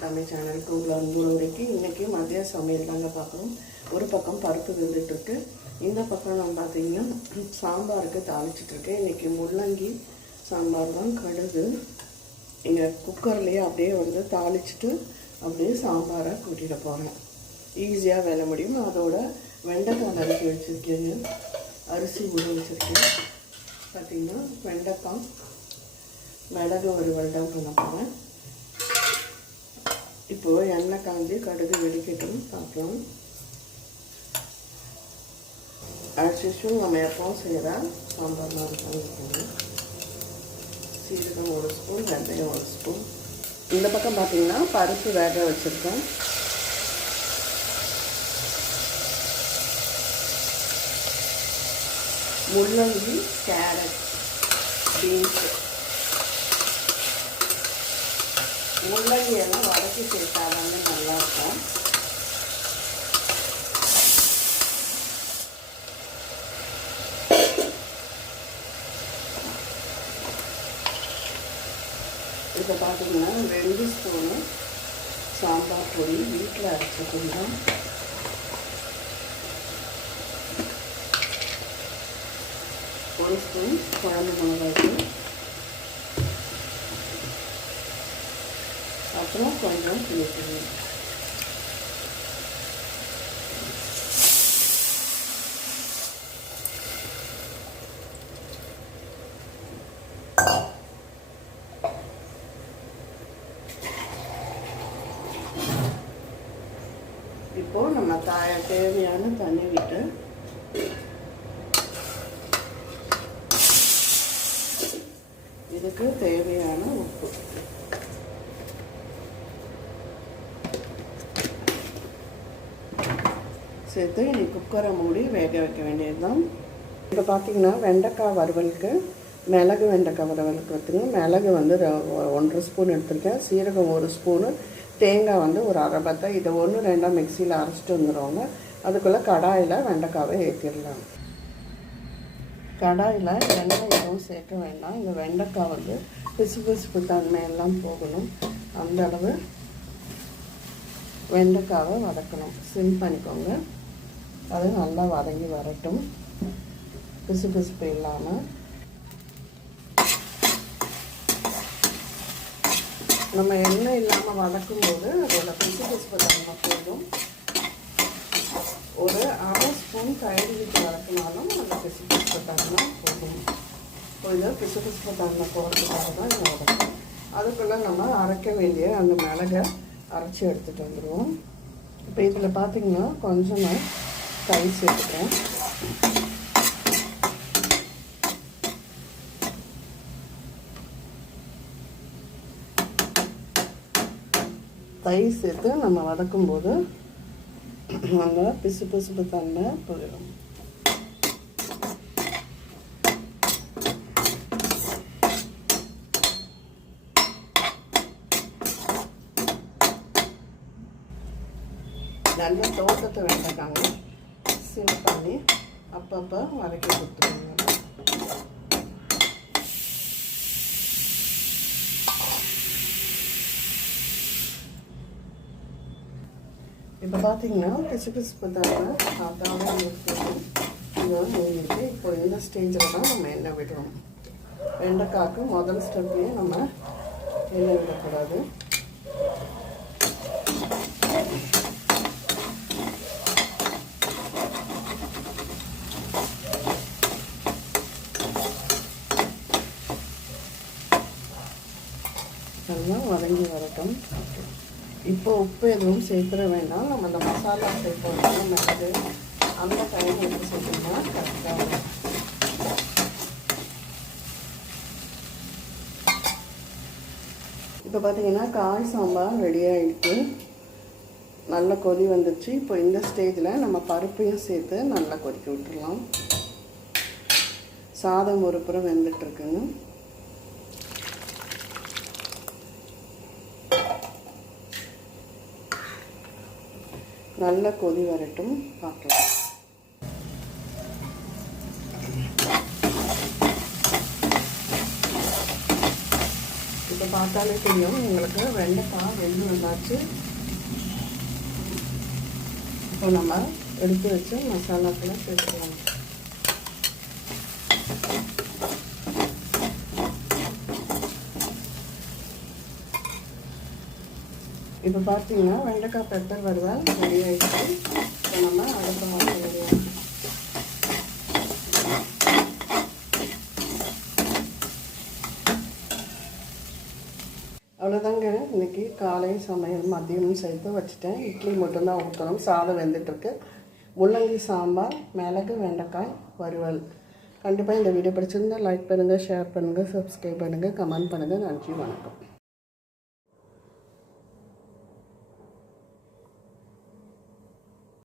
தமிழ் சேனலுக்கு உள்ள அன்புள்ள வரைக்கும் இன்றைக்கி மதிய சமையல் தாங்க பார்க்குறோம். ஒரு பக்கம் பருப்பு வெந்துட்டுருக்கு. இந்த பக்கம் நான் பார்த்தீங்கன்னா சாம்பாருக்கு தாளிச்சிட்ருக்கேன். இன்றைக்கி முள்ளங்கி சாம்பார் தான் கடுகு. இங்கே குக்கர்லேயே அப்படியே வந்து தாளிச்சிட்டு அப்படியே சாம்பாரை கூட்டிகிட்டு போகிறேன் ஈஸியாக வேலை முடியும். அதோட வெண்டைக்காய் நறுக்கி வச்சுருக்கேங்க. அரிசி ஊற வச்சுருக்கேன். பார்த்திங்கன்னா வெண்டைக்காய் மிளகு ஒரு வருடம் பண்ண போகிறேன் இப்போது எண்ணெய் காஞ்சி கடுகு வெடிக்கட்டும் பார்க்கலாம். ஆஸ் நம்ம எப்பவும் செய்கிற சாம்பார் மாதிரி தான் சீரகம் ஒரு ஸ்பூன் வெந்தயம் ஒரு ஸ்பூன் இந்த பக்கம் பார்த்தீங்கன்னா பருப்பு வேக வச்சுருக்கோம். முள்ளங்கி கேரட் பீன்ஸ். முள்ளங்கி எல்லாம் வதக்கி சேர்த்தாதாங்க நல்லாயிருக்கும் இப்போ பார்த்தீங்கன்னா ரெண்டு ஸ்பூனு சாம்பார் பொடி வீட்டில் அரைச்ச ஒரு ஸ்பூன் குழம்பு மிளகாய்க்கு அப்புறம் கொஞ்சம் புளித்தண்ணி இப்போ நம்ம தாய தேவையான தண்ணி விட்டு இதுக்கு தேவையான உப்பு சேர்த்து இனி குக்கரை மூடி வேக வைக்க வேண்டியது தான் இப்போ பார்த்தீங்கன்னா வெண்டைக்காய் வறுவலுக்கு மிளகு வெண்டைக்காய் வறுவலுக்கு பார்த்துங்க மிளகு வந்து ஒன்றரை ஸ்பூன் எடுத்திருக்கேன். சீரகம் ஒரு ஸ்பூனு தேங்காய் வந்து ஒரு அரை பத்தா இதை ஒன்று ரெண்டாக மிக்சியில் அரைச்சிட்டு வந்துடுவாங்க அதுக்குள்ளே கடாயில் வெண்டைக்காவை ஏற்றிடலாம் கடாயில் எண்ணெய் எதுவும் சேர்க்க வேண்டாம். இந்த வெண்டைக்காய் வந்து பிசு பிசுப்பு தன்மையெல்லாம் போகணும். அந்தளவு வெண்டைக்காவை வதக்கணும். சிம் பண்ணிக்கோங்க. அது நல்லா வதங்கி வரட்டும். பிசு பிசுப்பு இல்லாமல் நம்ம எண்ணெய் இல்லாமல் வதக்கும்போது அதோட பிசு பிசுப்பு தன்மை போதும் ஒரு அரை ஸ்பூன் தயிர் விட்டு வளர்க்கினாலும் அந்த பிசு பிசுப்பு தன்மை போதும் கொஞ்சம் பிசு பிசுப்பு தன்மை போகிறதுக்காக தான் இந்த வதக்கும் அதுக்குள்ளே நம்ம அரைக்க வேண்டிய அந்த மிளகை அரைச்சி எடுத்துகிட்டு வந்துடுவோம் இப்போ இதில் பார்த்தீங்கன்னா கொஞ்சமாக நான் தயிர் சேர்த்துக்கிறேன். தயிர் சேர்த்து நம்ம வதக்கும்போது அந்த பிசு பிசுப்பு தன்மை போயிடும். நல்ல தோட்டத்தை வேண்டாங்க சிம் பண்ணி அப்பப்போ வதக்கி கொடுத்துருவாங்க. இப்போ பார்த்தீங்கன்னா பிசு பிசுப்பு பத்தாமல் சாப்பிட்டாம இருக்குது இது இப்போ இந்த ஸ்டேஜில் தான் நம்ம எண்ணெய் விடுறோம். வெண்டைக்காக்கு முதல் ஸ்டெப்லேயே நம்ம எண்ணெய் விடக்கூடாது. நல்லா வதங்கி வரட்டும். இப்போ உப்பு எதுவும் சேர்த்துட வேண்டாம். நம்ம அந்த மசாலா சேர்ப்போம். மிளகு அந்த டைம் எடுத்து சேர்த்தோம்னா கரெக்டாக வரும் இப்போ பார்த்தீங்கன்னா காய் சாம்பார் ரெடி நல்ல கொதி வந்துடுச்சு இப்போ இந்த ஸ்டேஜில் நம்ம பருப்பையும் சேர்த்து நல்லா கொதிக்க விட்டுடலாம். சாதம் ஒரு புறம் வெந்துட்டுருக்குங்க நல்ல கொதி வரட்டும் பார்க்கலாம். இப்போ பார்த்தாலே தெரியும். உங்களுக்கு வெண்டைக்காய் வெந்து வந்தாச்சு. இப்போ நம்ம எடுத்து வச்சு மசாலாக்களை சேர்த்துக்கலாம். இப்போ பார்த்தீங்கன்னா வெண்டைக்காய் பெப்பர் வறுவல் ரெடி ஆகிடுச்சு இப்போ நம்ம அடுத்த மாதிரி ரெடி அவ்வளோதாங்க. இன்னைக்கு காலை சமையல் மதியமும் சேர்த்து வச்சுட்டேன். இட்லி மட்டும்தான் ஊற்றணும். சாதம் வெந்துட்டுருக்கு. முள்ளங்கி சாம்பார் மிளகு வெண்டைக்காய் வறுவல். கண்டிப்பாக இந்த வீடியோ பிடிச்சிருந்தா லைக் பண்ணுங்கள் ஷேர் பண்ணுங்கள் சப்ஸ்கிரைப் பண்ணுங்கள் கமெண்ட் பண்ணுங்கள் நன்றி வணக்கம்.